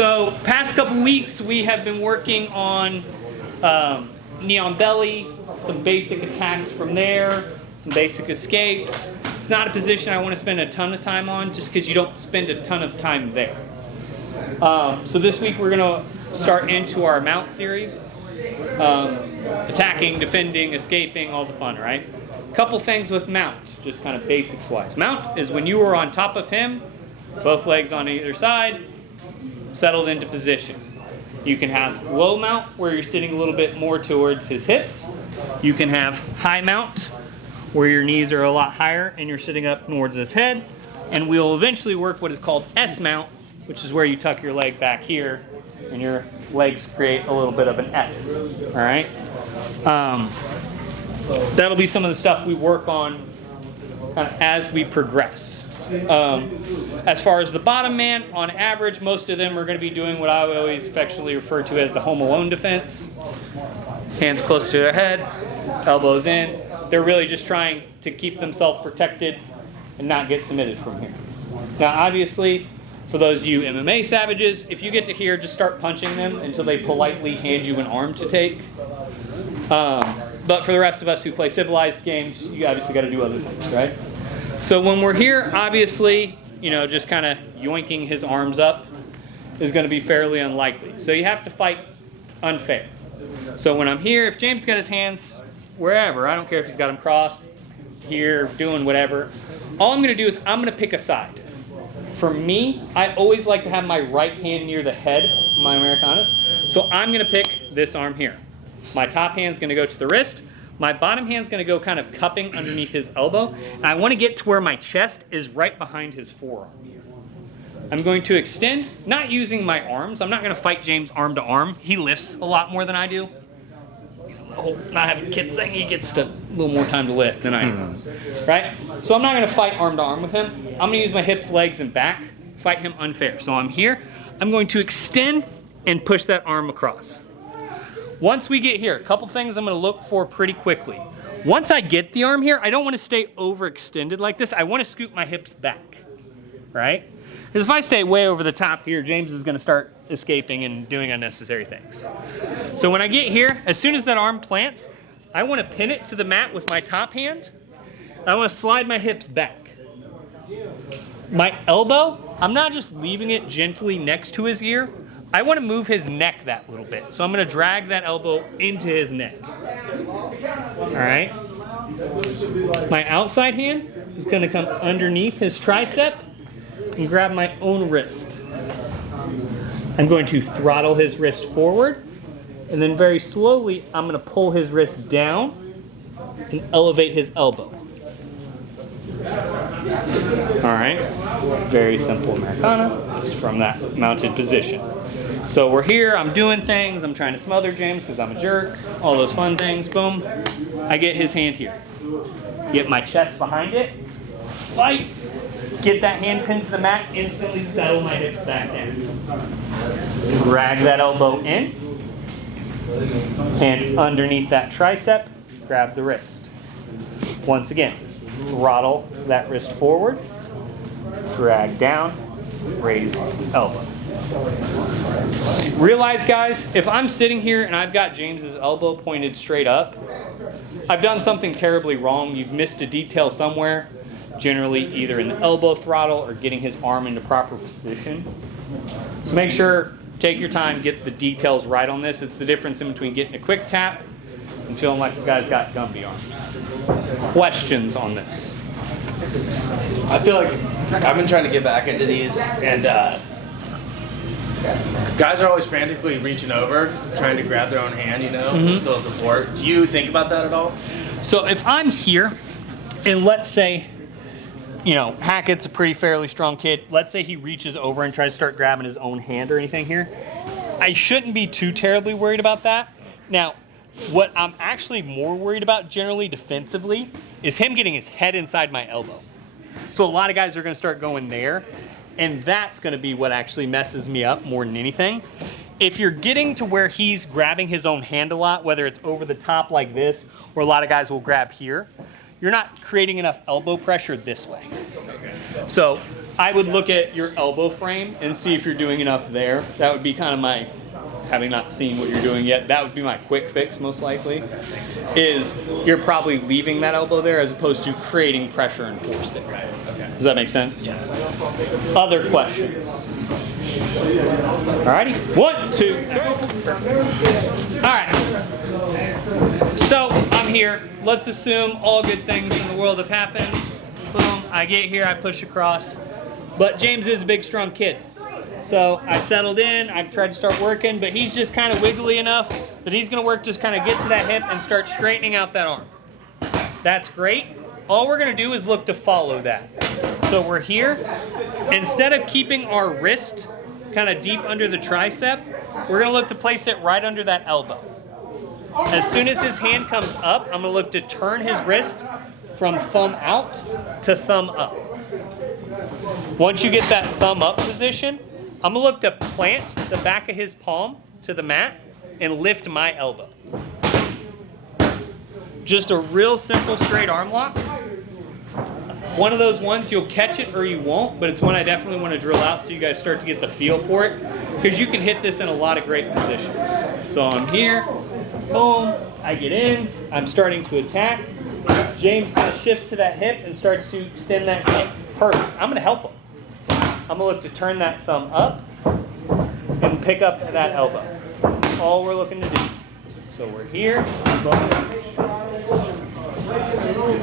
So past couple weeks we have been working on knee on belly, some basic attacks from there, some basic escapes. It's not a position I want to spend a ton of time on just because you don't spend a ton of time there. So this week we're going to start into our mount series. Attacking, defending, escaping, all the fun, right? Couple things with mount, just kind of basics wise. Mount is when you are on top of him, both legs on either side, settled into position. You can have low mount where you're sitting a little bit more towards his hips. You can have high mount where your knees are a lot higher and you're sitting up towards his head. And we'll eventually work what is called S mount, which is where you tuck your leg back here and your legs create a little bit of an S. All right. That'll be some of the stuff we work on kind of as we progress. As far as the bottom man, on average, most of them are going to be doing what I would always affectionately refer to as the home alone defense. Hands close to their head, elbows in. They're really just trying to keep themselves protected and not get submitted from here. Now, obviously, for those of you MMA savages, if you get to here, just start punching them until they politely hand you an arm to take. But for the rest of us who play civilized games, you obviously got to do other things, right? So when we're here, obviously, just kind of yoinking his arms up is going to be fairly unlikely. So you have to fight unfair. So when I'm here, if James got his hands wherever, I don't care if he's got them crossed, here, doing whatever, all I'm going to do is I'm going to pick a side. For me, I always like to have my right hand near the head of my Americanas. So I'm going to pick this arm here. My top hand's going to go to the wrist. My bottom hand's going to go kind of cupping underneath his elbow. And I want to get to where my chest is right behind his forearm. I'm going to extend, not using my arms. I'm not going to fight James arm to arm. He lifts a lot more than I do. Not having a kid thing, he gets a little more time to lift than I do. Right? So I'm not going to fight arm to arm with him. I'm going to use my hips, legs, and back, fight him unfair. So I'm here. I'm going to extend and push that arm across. Once we get here, a couple things I'm going to look for pretty quickly. Once I get the arm here, I don't want to stay overextended like this. I want to scoot my hips back, right? Because if I stay way over the top here, James is going to start escaping and doing unnecessary things. So when I get here, as soon as that arm plants, I want to pin it to the mat with my top hand. I want to slide my hips back. My elbow, I'm not just leaving it gently next to his ear. I want to move his neck that little bit. So I'm going to drag that elbow into his neck. All right. My outside hand is going to come underneath his tricep and grab my own wrist. I'm going to throttle his wrist forward, and then very slowly I'm going to pull his wrist down and elevate his elbow. All right. Very simple Americana, just from that mounted position. So we're here, I'm doing things, I'm trying to smother James because I'm a jerk, all those fun things, boom. I get his hand here. Get my chest behind it, fight, get that hand pinned to the mat, instantly settle my hips back down. Drag that elbow in, and underneath that tricep, grab the wrist. Once again, throttle that wrist forward, drag down, raise elbow. Realize, guys, if I'm sitting here and I've got James's elbow pointed straight up, I've done something terribly wrong. You've missed a detail somewhere, generally either in the elbow throttle or getting his arm into proper position. So make sure, take your time, get the details right on this. It's the difference in between getting a quick tap and feeling like the guy's got Gumby arms. Questions on this? I feel like I've been trying to get back into these, and guys are always frantically reaching over, trying to grab their own hand, still support. Do you think about that at all? So if I'm here, and let's say, Hackett's a pretty fairly strong kid. Let's say he reaches over and tries to start grabbing his own hand or anything here. I shouldn't be too terribly worried about that. Now, what I'm actually more worried about generally defensively is him getting his head inside my elbow. So a lot of guys are going to start going there, and that's going to be what actually messes me up more than anything. If you're getting to where he's grabbing his own hand a lot, whether it's over the top like this, or a lot of guys will grab here, you're not creating enough elbow pressure this way. Okay. So I would look at your elbow frame and see if you're doing enough there. That would be kind of my, having not seen what you're doing yet, that would be my quick fix most likely, is you're probably leaving that elbow there as opposed to creating pressure and force there. Right. Okay. Does that make sense? Yeah. Other questions? Alrighty, 1, 2, alright. So I'm here. Let's assume all good things in the world have happened. Boom, I get here, I push across. But James is a big, strong kid. So I've settled in, I've tried to start working, but he's just kind of wiggly enough that he's gonna work, just kind of get to that hip and start straightening out that arm. That's great. All we're gonna do is look to follow that. So we're here. Instead of keeping our wrist kind of deep under the tricep, we're gonna look to place it right under that elbow. As soon as his hand comes up, I'm gonna look to turn his wrist from thumb out to thumb up. Once you get that thumb up position, I'm gonna look to plant the back of his palm to the mat and lift my elbow. Just a real simple straight arm lock. One of those ones, you'll catch it or you won't, but it's one I definitely want to drill out so you guys start to get the feel for it, because you can hit this in a lot of great positions. So I'm here, boom, I get in, I'm starting to attack. James kind of shifts to that hip and starts to extend that hip. Perfect. I'm going to help him. I'm going to look to turn that thumb up and pick up that elbow. That's all we're looking to do. So we're here, boom.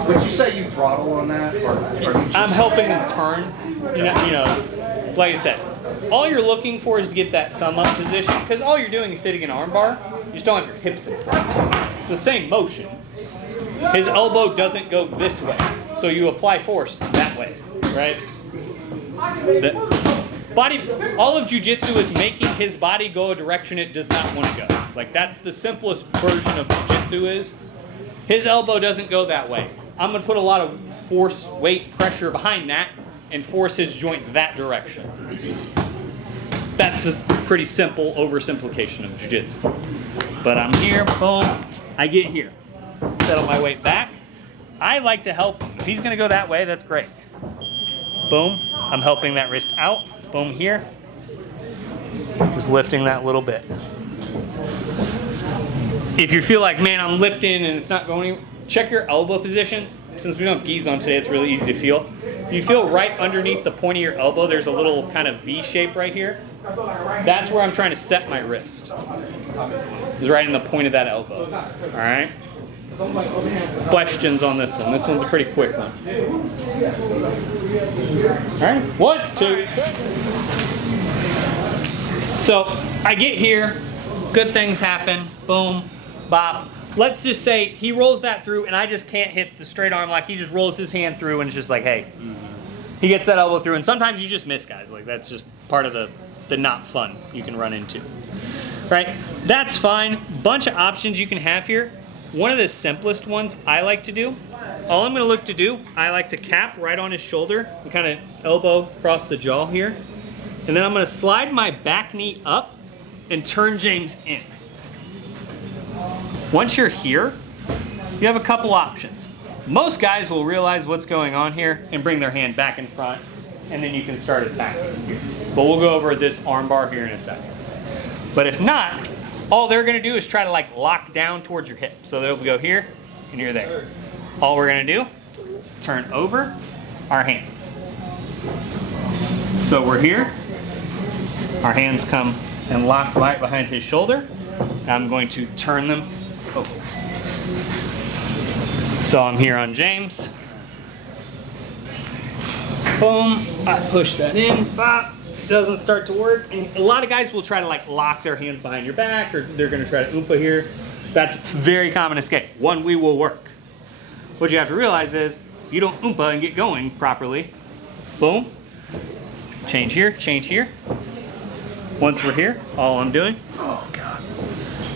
Would you say you throttle on that, or you I'm helping him turn. You know, like I said, all you're looking for is to get that thumb up position, because all you're doing is sitting in arm bar. You just don't have your hips in. It's the same motion. His elbow doesn't go this way, so you apply force that way, right? All of jiu-jitsu is making his body go a direction it does not want to go. Like, that's the simplest version of jiu-jitsu is. His elbow doesn't go that way. I'm going to put a lot of force, weight, pressure behind that and force his joint that direction. That's the pretty simple oversimplification of jiu-jitsu. But I'm here, boom, I get here. Settle my weight back. I like to help him. If he's going to go that way, that's great. Boom, I'm helping that wrist out. Boom, here. Just lifting that little bit. If you feel like, man, I'm lifting and it's not going, check your elbow position. Since we don't have gis on today, it's really easy to feel. If you feel right underneath the point of your elbow, there's a little kind of V shape right here. That's where I'm trying to set my wrist. It's right in the point of that elbow. All right? Questions on this one? This one's a pretty quick one. All right, 1, 2, 3. So I get here, good things happen, boom, bop. Let's just say he rolls that through and I just can't hit the straight arm lock. He just rolls his hand through and it's just like, hey. He gets that elbow through, and sometimes you just miss, guys. Like, that's just part of the not fun you can run into. Right? That's fine. Bunch of options you can have here. One of the simplest ones I like to do, all I'm going to look to do, I like to cap right on his shoulder and kind of elbow across the jaw here. And then I'm going to slide my back knee up and turn James in. Once you're here, you have a couple options. Most guys will realize what's going on here and bring their hand back in front, and then you can start attacking. But we'll go over this arm bar here in a second. But if not, all they're gonna do is try to like lock down towards your hip. So they'll go here and you're there. All we're gonna do, turn over our hands. So we're here, our hands come and lock right behind his shoulder. I'm going to turn them over. So I'm here on James. Boom, I push that in, bop, it doesn't start to work. And a lot of guys will try to like lock their hands behind your back, or they're gonna try to oompa here. That's very common escape. One, we will work. What you have to realize is, if you don't oompa and get going properly, boom, change here, change here. Once we're here, all I'm doing, oh God,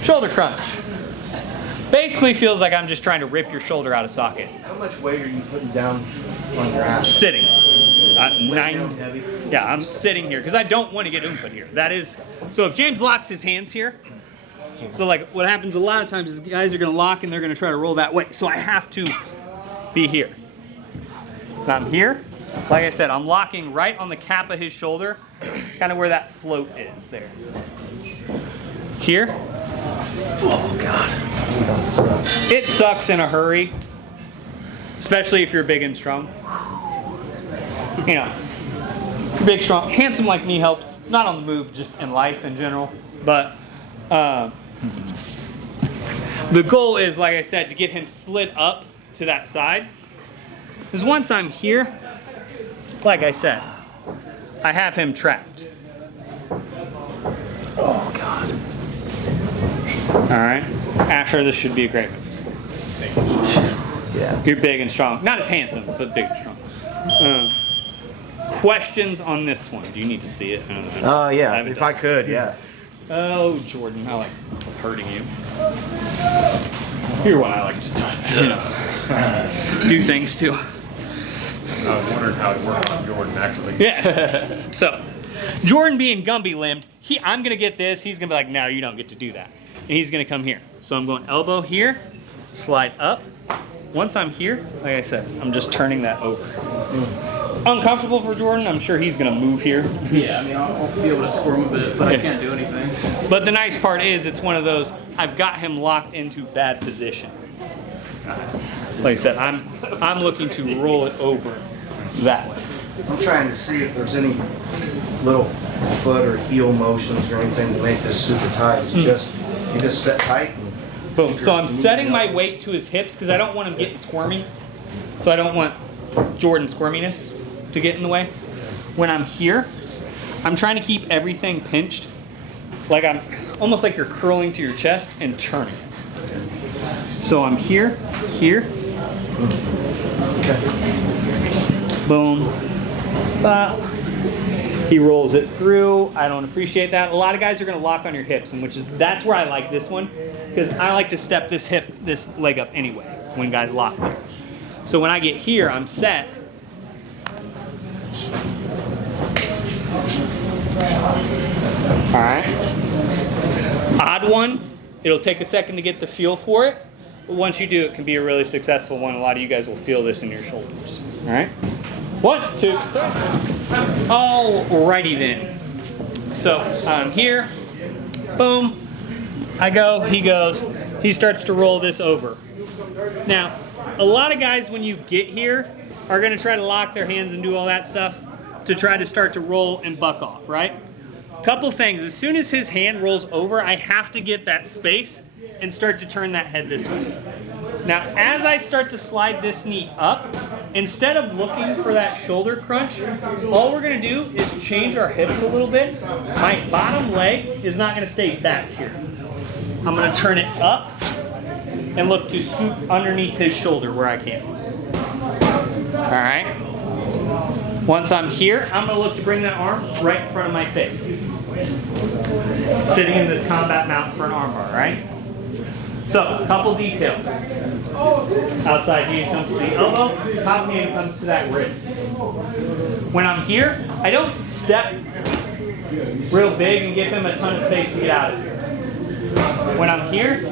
shoulder crunch. Basically feels like I'm just trying to rip your shoulder out of socket. How much weight are you putting down on your ass? Sitting. Down heavy? Yeah, I'm sitting here because I don't want to get oompa here. That is, so if James locks his hands here, so like what happens a lot of times is guys are going to lock and they're going to try to roll that way. So I have to be here. I'm here. Like I said, I'm locking right on the cap of his shoulder, kind of where that float is there. Here. Oh God. It sucks in a hurry, especially if you're big and strong. You know, big, strong, handsome like me helps. Not on the move, just in life in general. But the goal is, like I said, to get him slid up to that side. Because once I'm here, like I said, I have him trapped. Oh God. All right, Asher, this should be a great one. Yeah. You're big and strong. Not as handsome, but big and strong. Questions on this one? Do you need to see it? Oh, yeah, haven't if done I could, yeah. Oh, Jordan, I like hurting you. You're what I like to do things to. I was wondering how it worked on Jordan, actually. Yeah. So, Jordan being Gumby limbed, I'm gonna get this. He's gonna be like, no, you don't get to do that, and he's gonna come here. So I'm going elbow here, slide up. Once I'm here, like I said, I'm just turning that over. Uncomfortable for Jordan. I'm sure he's gonna move here. Yeah, I mean, I'll be able to squirm a bit, but I can't do anything. But the nice part is, it's one of those, I've got him locked into bad position. Like I said, I'm looking to roll it over that way. I'm trying to see if there's any little foot or heel motions or anything to make this super tight. It's just, you just set tight. And Boom. So I'm setting my weight to his hips because I don't want him getting squirmy. So I don't want Jordan's squirminess to get in the way. When I'm here, I'm trying to keep everything pinched. Like I'm almost like you're curling to your chest and turning. So I'm here, here. Boom. He rolls it through. I don't appreciate that. A lot of guys are going to lock on your hips, and that's where I like this one, because I like to step this leg up anyway when guys lock there. So when I get here, I'm set. All right. Odd one. It'll take a second to get the feel for it, but once you do, it can be a really successful one. A lot of you guys will feel this in your shoulders. All right. 1, 2, 3. Alrighty then. So I'm here. Boom. I go. He goes. He starts to roll this over. Now, a lot of guys, when you get here, are going to try to lock their hands and do all that stuff to try to start to roll and buck off, right? Couple things. As soon as his hand rolls over, I have to get that space and start to turn that head this way. Now, as I start to slide this knee up, instead of looking for that shoulder crunch, all we're going to do is change our hips a little bit. My bottom leg is not going to stay back here. I'm going to turn it up and look to swoop underneath his shoulder where I can. All right. Once I'm here, I'm going to look to bring that arm right in front of my face. Sitting in this combat mount for an armbar, right? So, a couple details. Outside hand comes to the elbow, top hand comes to that wrist. When I'm here, I don't step real big and give him a ton of space to get out of here. When I'm here,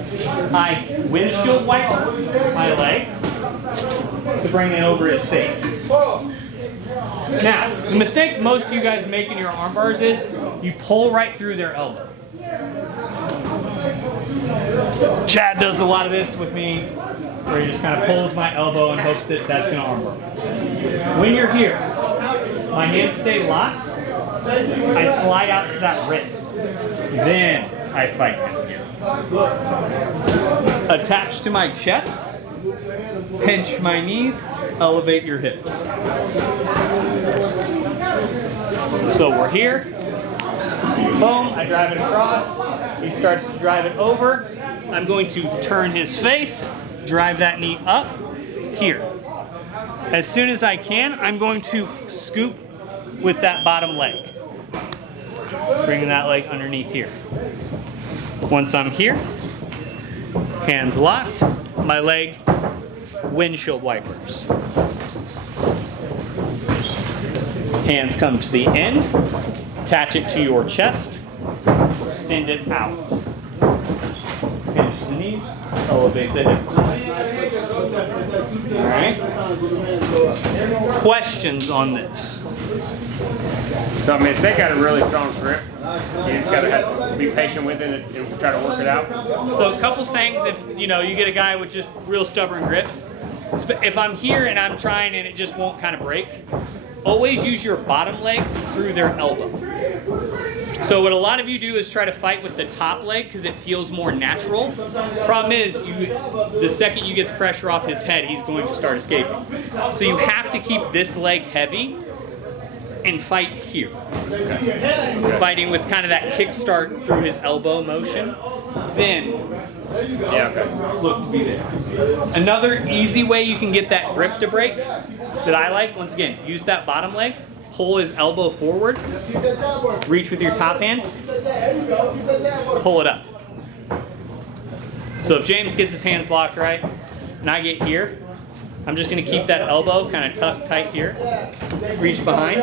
I windshield wipe my leg to bring it over his face. Now, the mistake most of you guys make in your arm bars is you pull right through their elbow. Chad does a lot of this with me, where he just kind of pulls my elbow and hopes that that's going to arm bar. When you're here, my hands stay locked. I slide out to that wrist. Then I fight him here. Attach to my chest. Pinch my knees. Elevate your hips. So we're here. Boom, I drive it across. He starts to drive it over. I'm going to turn his face, drive that knee up, here. As soon as I can, I'm going to scoop with that bottom leg. Bringing that leg underneath here. Once I'm here, hands locked, my leg, windshield wipers. Hands come to the end, attach it to your chest, extend it out. Pinch the knee. knees, elevate the hips. All right. Questions on this? So I mean, if they got a really strong grip, you just gotta have to be patient with it and try to work it out. So a couple things, if you get a guy with just real stubborn grips, if I'm here and I'm trying and it just won't kind of break, always use your bottom leg through their elbow. So what a lot of you do is try to fight with the top leg because it feels more natural. Problem is, the second you get the pressure off his head, he's going to start escaping. So you have to keep this leg heavy and fight here. Fighting with kind of that kickstart through his elbow motion. Then look to be there. Another easy way you can get that grip to break that I like, once again, use that bottom leg, pull his elbow forward, reach with your top hand, pull it up. So if James gets his hands locked right, and I get here, I'm just going to keep that elbow kind of tucked tight here, reach behind,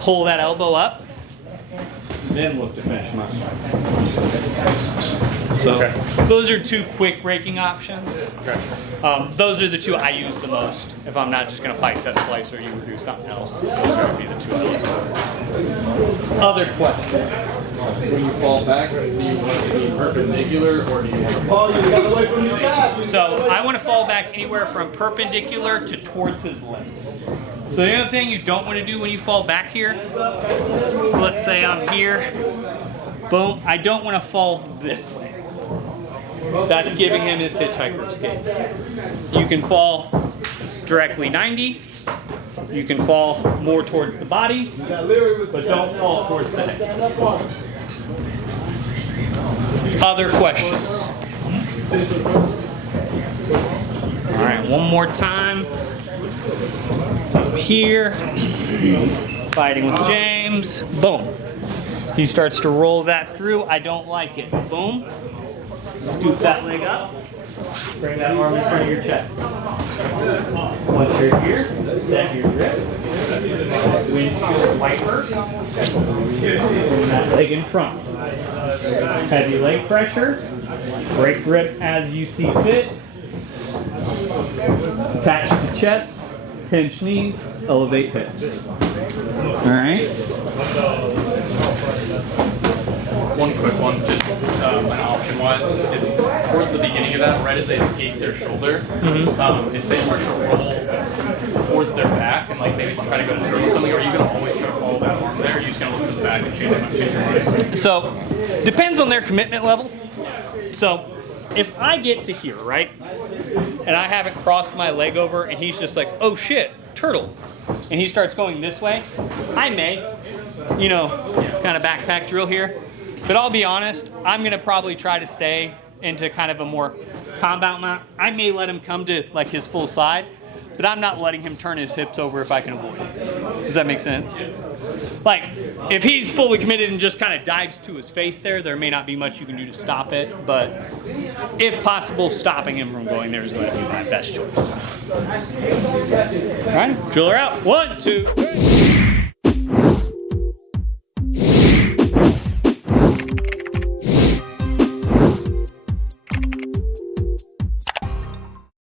pull that elbow up, then look to finish him up. So those are two quick breaking options. Those are the two I use the most. If I'm not just going to bicep slice or you would do something else, those would be the two I like. Other questions? When you fall back, do you want it to be perpendicular or do you want to So I want to fall back anywhere from perpendicular to towards his legs. So the other thing you don't want to do when you fall back here, so let's say I'm here, boom, I don't want to fall this way. That's giving him his hitchhiker escape. You can fall directly 90. You can fall more towards the body, but don't fall towards the head. Other questions? All right, one more time. Here, fighting with James. Boom. He starts to roll that through. I don't like it. Boom. Scoop that leg up. Bring that arm in front of your chest. Once you're here, set your grip. Windshield wiper. Bring that leg in front. Heavy leg pressure. Break grip as you see fit. Attach to chest. Pinch knees. Elevate hips. All right. One quick one, just an option-wise, if towards the beginning of that, right as they escape their shoulder, if they start to roll towards their back and like maybe try to go to turn or something, are you going to always try to follow that arm there? Or are you just going to look to the back and change your mind? So, depends on their commitment level. So, if I get to here, right, and I haven't crossed my leg over and he's just like, oh shit, turtle, and he starts going this way, I may, kind of backpack drill here. But I'll be honest, I'm going to probably try to stay into kind of a more compound mount. I may let him come to like his full side, but I'm not letting him turn his hips over if I can avoid it. Does that make sense? Like, if he's fully committed and just kind of dives to his face there may not be much you can do to stop it, but if possible, stopping him from going there is going to be my best choice. All right, driller out. 1, 2, 3.